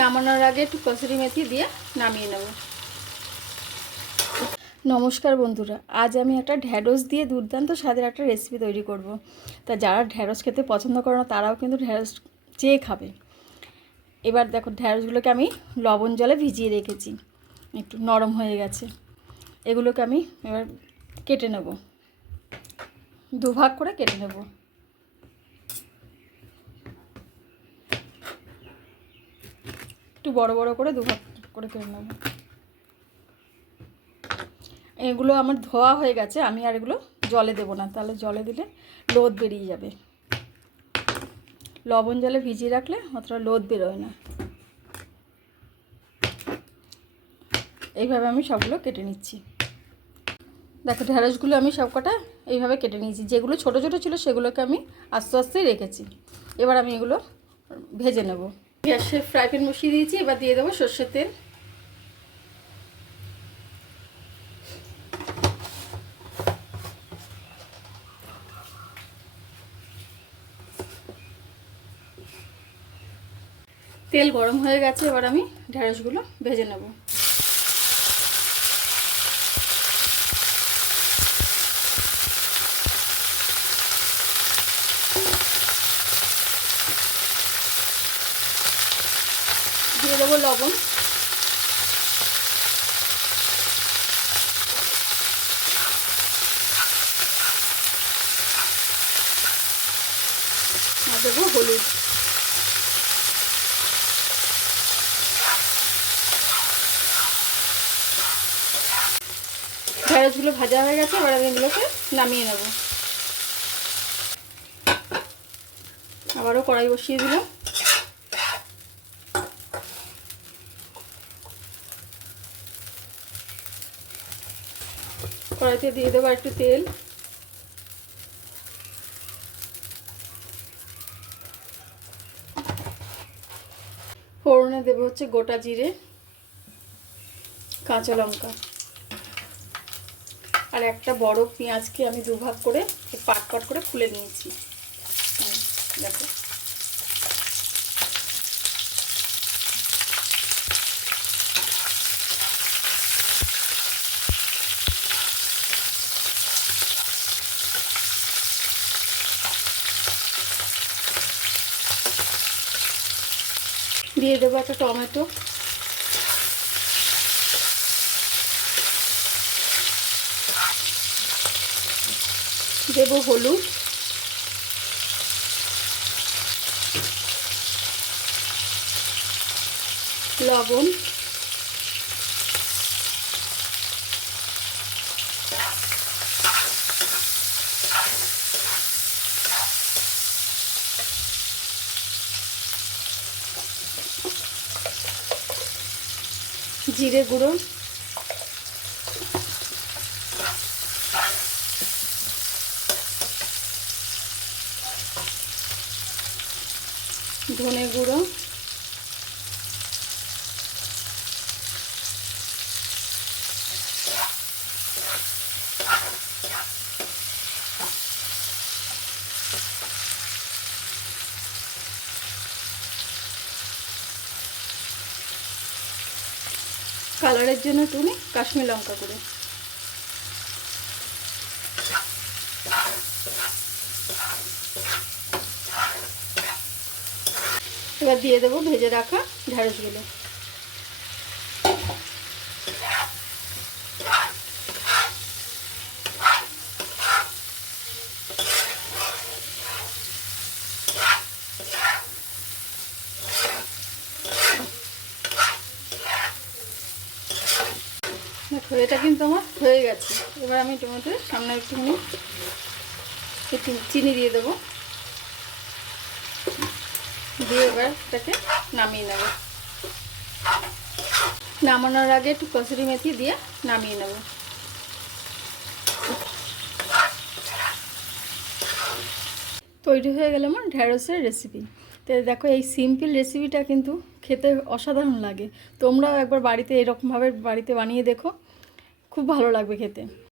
নামানোর আগে একটু কসুরি মেথি দিয়ে নামিয়ে নেব। নমস্কার বন্ধুরা, আজ আমি একটা ঢ্যাঁড়স দিয়ে দুর্দান্ত স্বাদের একটা রেসিপি তৈরি করব। তা যারা ঢ্যাঁড়স খেতে পছন্দ করে না, তারাও কিন্তু ঢ্যাঁড়স চেয়ে খাবে। এবার দেখো ঢ্যাঁড়সগুলোকে আমি লবণ জলে ভিজিয়ে রেখেছি, একটু নরম হয়ে গেছে। এগুলোকে আমি এবার কেটে নেব। দুভাগ করে কেটে নেব। বড় বড় করে দুভাগ করে কেটে নেব। এগুলো আমার ধোয়া হয়ে গেছে, আমি আর এগুলো জলে দেবো না, তাহলে জলে দিলে লোদ বেরিয়ে যাবে। লবণ জলে ভিজিয়ে রাখলে অতটা লোদ বেরোয় না। এইভাবে আমি সবগুলো কেটে নিচ্ছি। দেখো, ঢেঁড়সগুলো আমি সব কটা এইভাবে কেটে নিয়েছি। যেগুলো ছোট ছোট ছিল সেগুলোকে আমি আস্তে আস্তে রেখেছি। এবার আমি এগুলো ভেজে নেব। গ্যাসে ফ্রাই প্যান বসিয়ে দিয়েছি, এবার দিয়ে দেবো সর্ষের তেল। তেল গরম হয়ে গেছে, এবার আমি ঢেঁড়সগুলো ভেজে নেব দিয়ে দেবো লবণ। দেবো হলুদ। ঢেঁড়সগুলো ভাজা হয়ে গেছে, এবার আমি এগুলোকে নামিয়ে নেব। আবারও কড়াই বসিয়ে দিলাম। কড়াইতে দিয়ে দেবো একটু তেল। ফোড়নে দেবো হচ্ছে গোটা জিরে, কাঁচা লঙ্কা। আর একটা বড় পেঁয়াজকে আমি দুভাগ করে, পাট পাট করে খুলে নিয়েছি। দেখো। দিয়ে দেবো একটা টমেটো। দেব হলুদ। লবণ। জিরে গুঁড়ো। ধনে গুঁড়ো। কালারের জন্য তুমি কাশ্মীর লঙ্কা করে এবার দিয়ে দেবো ভেজে রাখা ঢ্যাঁড়সগুলো দেখো এটা কিন্তু আমার হয়ে গেছে। এবার আমি টমেটোর সামনে একটুখানি একটু চিনি দিয়ে দেবো। দিয়ে এবার এটাকে নামিয়ে নেব। নামানোর আগে একটু কসুরি মেথি দিয়ে নামিয়ে নেব। তৈরি হয়ে গেল আমার ঢ্যাঁড়সের রেসিপি তো দেখো এই সিম্পল রেসিপিটা কিন্তু খেতে অসাধারণ লাগে। তোমরাও একবার বাড়িতে এরকমভাবে বাড়িতে বানিয়ে দেখো। খুব ভালো লাগবে খেতে।